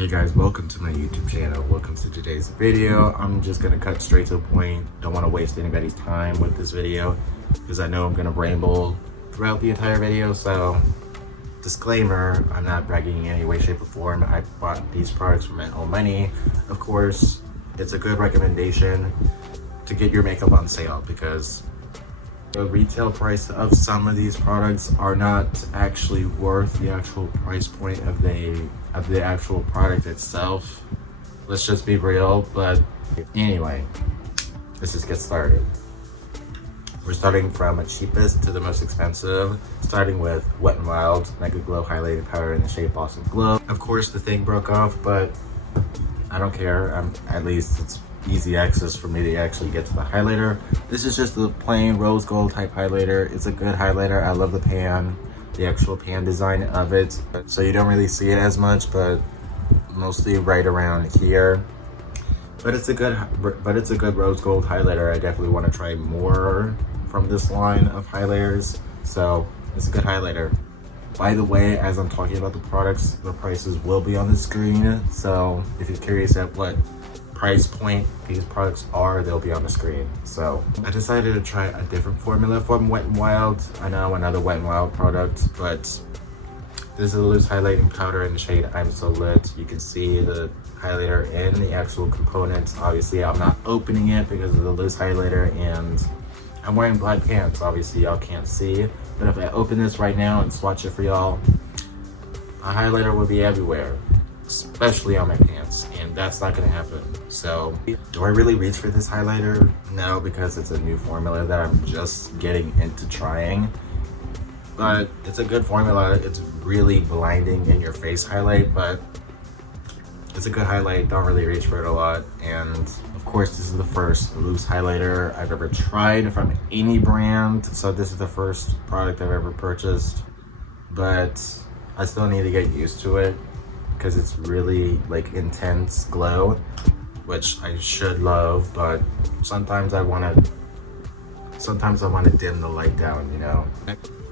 Hey guys, welcome to my YouTube channel. Welcome to today's video. I'm just gonna cut straight to the point. Don't want to waste anybody's time with this video because I know I'm gonna ramble throughout the entire video. So disclaimer, I'm not bragging in any way, shape, or form. I bought these products for my own money. Of course, it's a good recommendation to get your makeup on sale because the retail price of some of these products are not actually worth the actual price point of the actual product itself. Let's just be real. But anyway, let's just get started. We're starting from the cheapest to the most expensive, starting with Wet n Wild Mega Glow Highlighting Powder in the shade Blossom Glow. Of course, the thing broke off, but I don't care. At least it's easy access for me to actually get to the highlighter. This is just the plain rose gold type highlighter. It's a good highlighter. I love the pan, the actual pan design of it. So you don't really see it as much, but mostly right around here. But it's a good rose gold highlighter. I definitely want to try more from this line of highlighters. So it's a good highlighter. By the way, as I'm talking about the products, the prices will be on the screen. So if you're curious at what price point these products are, they'll be on the screen. So I decided to try a different formula from Wet n Wild. I know another Wet n Wild product, but this is a loose highlighting powder in the shade I'm So Lit. You can see the highlighter in the actual components. Obviously, I'm not opening it because of the loose highlighter, and I'm wearing black pants. Obviously, y'all can't see, but if I open this right now and swatch it for y'all, a highlighter will be everywhere, especially on my pants, and that's not gonna happen. So do I really reach for this highlighter? No, because it's a new formula that I'm just getting into trying, but it's a good formula. It's really blinding in your face highlight, but it's a good highlight. Don't really reach for it a lot. And of course, this is the first loose highlighter I've ever tried from any brand, so this is the first product I've ever purchased, but I still need to get used to it because it's really like intense glow, which I should love, but sometimes I want to dim the light down, you know.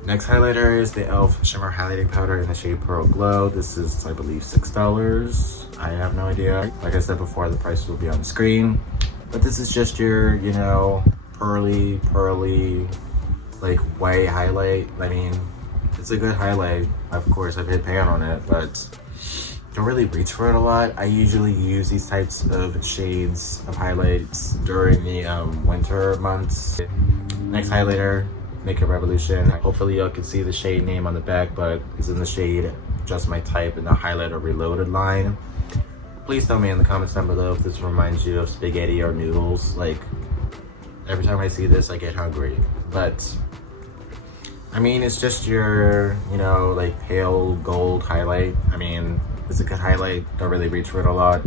Next highlighter is the e.l.f. Shimmer Highlighting Powder in the shade Pearl Glow. This is, I believe, $6. I have no idea. Like I said before, the price will be on the screen, but this is just your, you know, pearly, like white highlight. I mean, it's a good highlight. Of course, I've hit pan on it, but don't really reach for it a lot. I usually use these types of shades of highlights during the winter months. Next highlighter, Makeup Revolution. Hopefully y'all can see the shade name on the back, but it's in the shade Just My Type in the Highlighter Reloaded line. Please tell me in the comments down below if this reminds you of spaghetti or noodles. Like, every time I see this, I get hungry. But I mean, it's just your, you know, like pale gold highlight. I mean, it's a good highlight. Don't really reach for it a lot.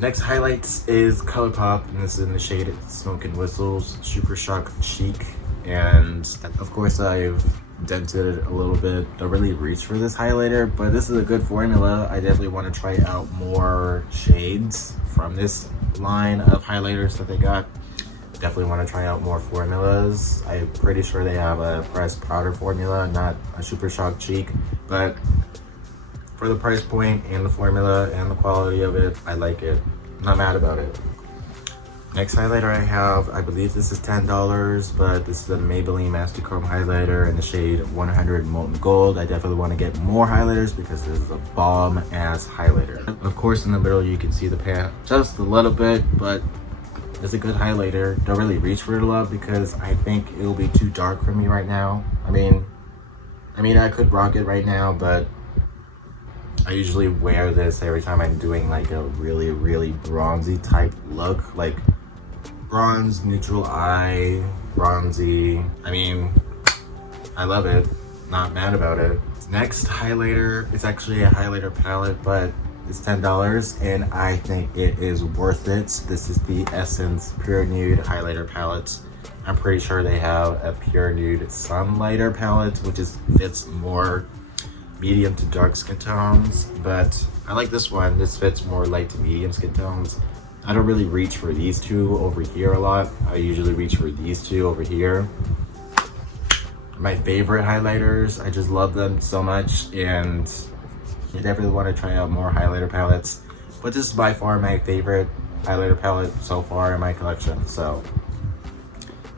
Next highlights is Colourpop, and this is in the shade Smoke and Whistles Super Shock Chic. And of course, I've dented it a little bit. Don't really reach for this highlighter, but this is a good formula. I definitely want to try out more shades from this line of highlighters that they got. Definitely want to try out more formulas. I'm pretty sure they have a pressed powder formula, not a Super Shock Cheek, but for the price point and the formula and the quality of it, I like it. I'm not mad about it. Next highlighter I have, I believe this is $10, but this is a Maybelline Master Chrome highlighter in the shade 100 Molten Gold. I definitely want to get more highlighters because this is a bomb-ass highlighter. Of course, in the middle you can see the pan just a little bit, but it's a good highlighter. Don't really reach for it a lot because I think it'll be too dark for me right now. I mean, I could rock it right now, but I usually wear this every time I'm doing like a really bronzy type look, like bronze, neutral eye, bronzy. I mean, I love it. Not mad about it. Next highlighter, it's actually a highlighter palette, but it's $10 and I think it is worth it. This is the Essence Pure Nude highlighter palette. I'm pretty sure they have a Pure Nude Sunlighter palette, which fits more medium to dark skin tones, but I like this one. This fits more light to medium skin tones. I don't really reach for these two over here a lot. I usually reach for these two over here. My favorite highlighters, I just love them so much, and I definitely want to try out more highlighter palettes, but this is by far my favorite highlighter palette so far in my collection. So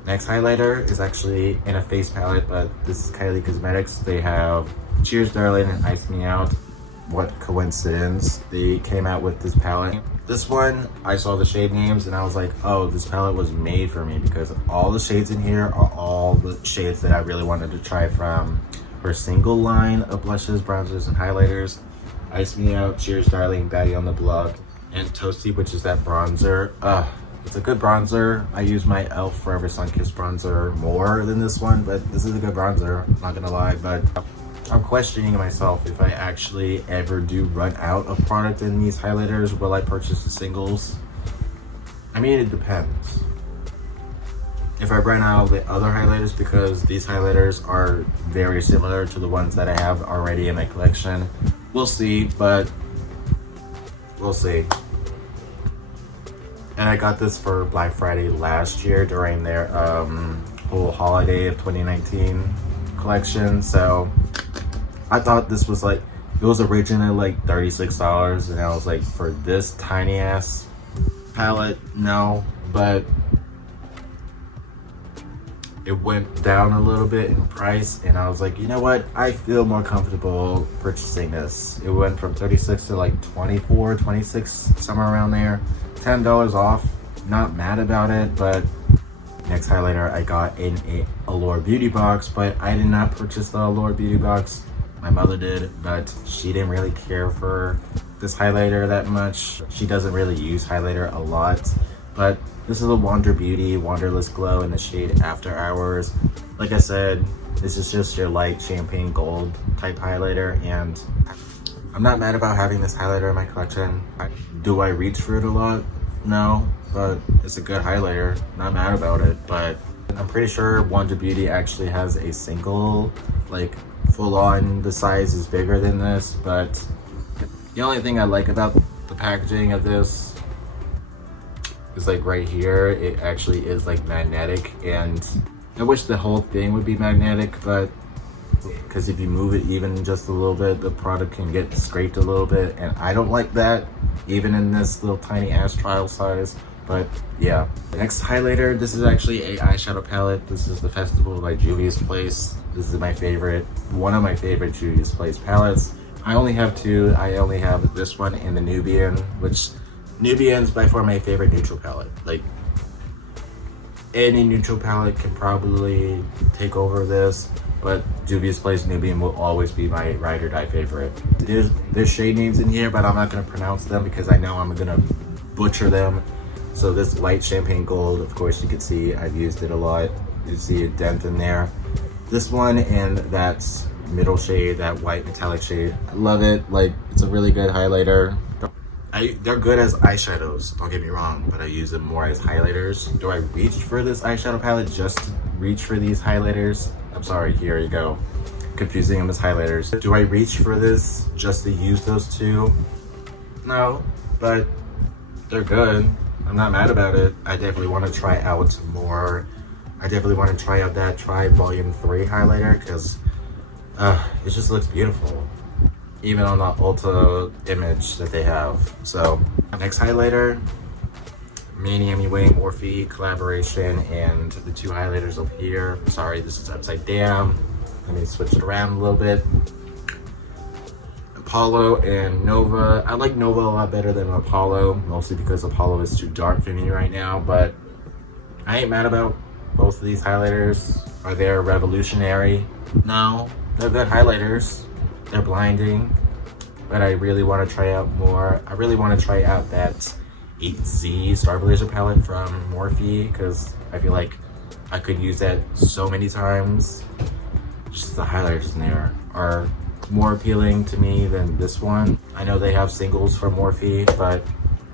next highlighter is actually in a face palette, but this is Kylie Cosmetics. They have Cheers Darling and Ice Me Out. What coincidence, they came out with this palette. This one, I saw the shade names and I was like, oh, this palette was made for me, because all the shades in here are all the shades that I really wanted to try from her single line of blushes, bronzers, and highlighters. Ice Me Out, Cheers Darling, Baddie on the Block, and Toasty, which is that bronzer. It's a good bronzer. I use my e.l.f. Forever Sunkissed bronzer more than this one, but this is a good bronzer, not gonna lie. But I'm questioning myself if I actually ever do run out of product in these highlighters. Will I purchase the singles? I mean, it depends. If I run out of the other highlighters, because these highlighters are very similar to the ones that I have already in my collection, we'll see, but we'll see. And I got this for Black Friday last year during their whole holiday of 2019 collection. So I thought this was like, it was originally like $36, and I was like, for this tiny ass palette, no. But it went down a little bit in price, and I was like, you know what, I feel more comfortable purchasing this. It went from 36 to like 24, 26, somewhere around there. $10 off, not mad about it. But next highlighter I got in a Allure beauty box, but I did not purchase the Allure beauty box. My mother did, but she didn't really care for this highlighter that much. She doesn't really use highlighter a lot. But this is a Wander Beauty Wanderlust Glow in the shade After Hours. Like I said, this is just your light champagne gold type highlighter, and I'm not mad about having this highlighter in my collection. Do I reach for it a lot? No, but it's a good highlighter. Not mad about it, but I'm pretty sure Wander Beauty actually has a single, like full on, the size is bigger than this. But the only thing I like about the packaging of this is like right here, it actually is like magnetic, and I wish the whole thing would be magnetic, but because if you move it even just a little bit, the product can get scraped a little bit, and I don't like that, even in this little tiny ass trial size. But yeah, next highlighter, this is actually a eyeshadow palette. This is the Festival by Juvias Place. This is my favorite, one of my favorite Juvias Place palettes. I only have two. I only have this one and the Nubian, which Nubian's by far my favorite neutral palette. Like, any neutral palette can probably take over this, but Juvias Place Nubian will always be my ride or die favorite. There's shade names in here, but I'm not gonna pronounce them because I know I'm gonna butcher them. So this light champagne gold, of course you can see I've used it a lot. You see a dent in there. This one and that middle shade, that white metallic shade, I love it. Like, it's a really good highlighter. They're good as eyeshadows, don't get me wrong, but I use them more as highlighters. Do I reach for this eyeshadow palette just to reach for these highlighters? I'm sorry, here you go. Confusing them as highlighters. Do I reach for this just to use those two? No, but they're good. I'm not mad about it. I definitely want to try out more. I definitely want to try out that Try Volume 3 highlighter, because it just looks beautiful, even on the Ulta image that they have. So next highlighter, Mania Wing Morphe collaboration, and the two highlighters up here. Sorry, this is upside down. Let me switch it around a little bit. Apollo and Nova. I like Nova a lot better than Apollo, mostly because Apollo is too dark for me right now, but I ain't mad about both of these highlighters. Are they revolutionary? No, they're good highlighters. They're blinding, but I really want to try out more. I really want to try out that 8Z Starblazer palette from Morphe, because I feel like I could use that so many times. Just the highlighters in there are more appealing to me than this one. I know they have singles from Morphe, but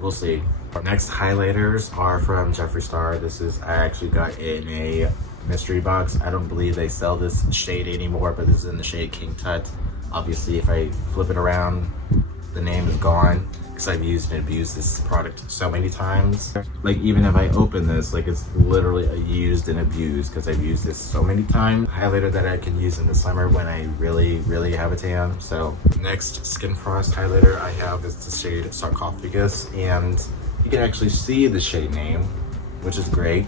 we'll see. Our next highlighters are from Jeffree Star. This is, I actually got in a mystery box. I don't believe they sell this shade anymore, but this is in the shade King Tut. Obviously, if I flip it around, the name is gone, because I've used and abused this product so many times. Like, even if I open this, like, it's literally a used and abused, because I've used this so many times. highlighter that I can use in the summer when I really have a tan. So next Skin Frost highlighter I have is the shade Sarcophagus, and you can actually see the shade name, which is great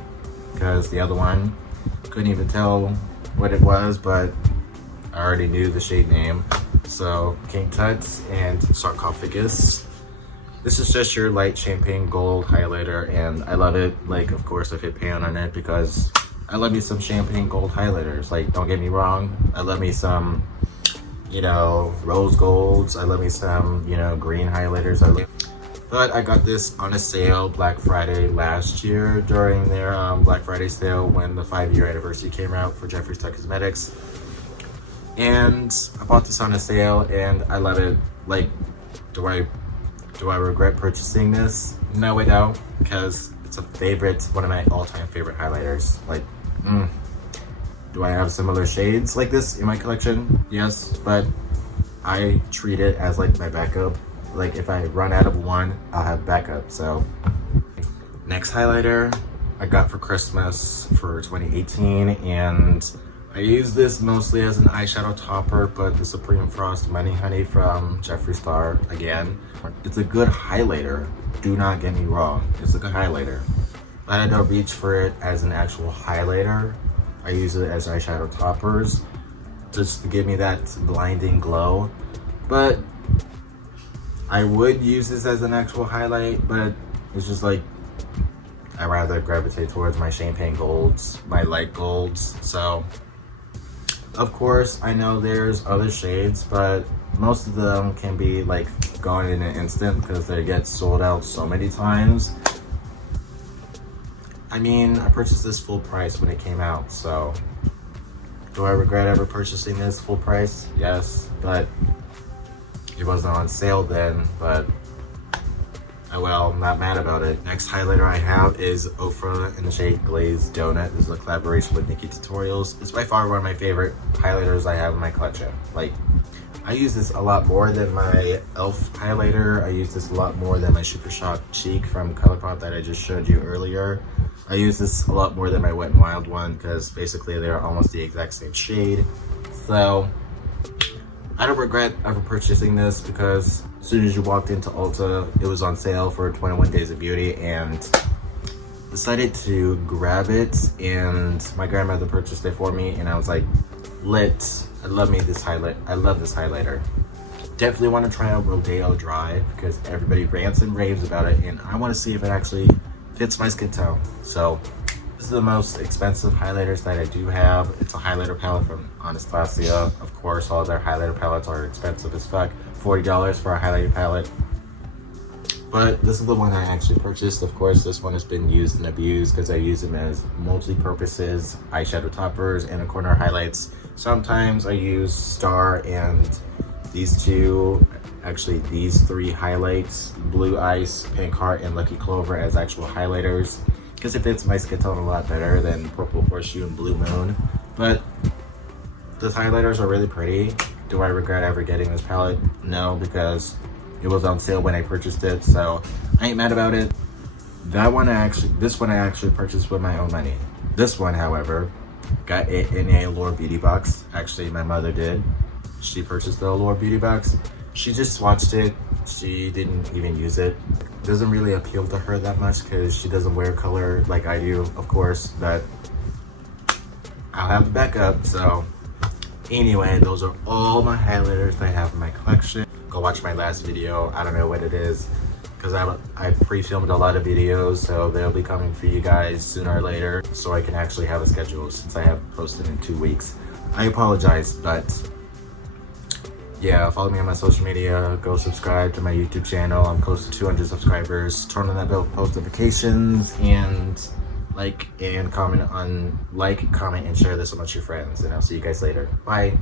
because the other one couldn't even tell what it was, but I already knew the shade name. So King Tut's and Sarcophagus. This is just your light champagne gold highlighter, and I love it. Like, of course, I've hit pan on it because I love me some champagne gold highlighters. Like, don't get me wrong, I love me some, you know, rose golds. I love me some, you know, green highlighters. But I got this on a sale Black Friday last year during their Black Friday sale when the 5-year anniversary came out for Jeffree Cosmetics. And I bought this on a sale and I love it. Like, do I regret purchasing this? No, I don't, because it's a favorite, one of my all-time favorite highlighters. Like, do I have similar shades like this in my collection? Yes, but I treat it as like my backup. Like, if I run out of one, I'll have backup. So next highlighter I got for Christmas for 2018, and I use this mostly as an eyeshadow topper, but the Supreme Frost Money Honey from Jeffree Star, again, it's a good highlighter. Do not get me wrong, it's a good highlighter. But I don't reach for it as an actual highlighter. I use it as eyeshadow toppers just to give me that blinding glow. But I would use this as an actual highlight, but it's just like, I rather gravitate towards my champagne golds, my light golds. So of course, I know there's other shades, but most of them can be like gone in an instant because they get sold out so many times. I mean, I purchased this full price when it came out, so do I regret ever purchasing this full price? Yes, but it wasn't on sale then, but oh well, I'm not mad about it. Next highlighter I have is Ofra in the shade Glazed Donut. This is a collaboration with Nikki Tutorials. It's by far one of my favorite highlighters I have in my collection. Like, I use this a lot more than my e.l.f. highlighter. I use this a lot more than my Super Shock Cheek from Colourpop that I just showed you earlier. I use this a lot more than my Wet n Wild one because basically they're almost the exact same shade. So I don't regret ever purchasing this because as soon as you walked into Ulta, it was on sale for 21 Days of Beauty, and decided to grab it, and my grandmother purchased it for me, and I was like, lit. I love this highlighter. Definitely want to try out Rodeo Dry because everybody rants and raves about it, and I want to see if it actually fits my skin tone. So this is the most expensive highlighters that I do have. It's a highlighter palette from Anastasia. Of course, all their highlighter palettes are expensive as fuck. $40 for a highlighter palette. But this is the one I actually purchased. Of course, this one has been used and abused because I use them as multi-purposes, eyeshadow toppers, and corner highlights. Sometimes I use Star and these two, actually these three highlights, Blue Ice, Pink Heart, and Lucky Clover as actual highlighters, because it fits my skin tone a lot better than Purple Horseshoe and Blue Moon. But those highlighters are really pretty. Do I regret ever getting this palette? No, because it was on sale when I purchased it, so I ain't mad about it. This one I actually purchased with my own money. This one, however, got it in a Allure Beauty box. Actually, my mother did. She purchased the Allure Beauty box. She just swatched it. She didn't even use it. Doesn't really appeal to her that much because she doesn't wear color like I do, of course, but I'll have the backup. So anyway, those are all my highlighters that I have in my collection. Go watch my last video. I don't know what it is because I pre-filmed a lot of videos, so they'll be coming for you guys sooner or later so I can actually have a schedule since I have posted in 2 weeks. I apologize, but yeah, follow me on my social media. Go subscribe to my YouTube channel. I'm close to 200 subscribers. Turn on that bell for post notifications, and comment, and share this amongst your friends. And I'll see you guys later. Bye.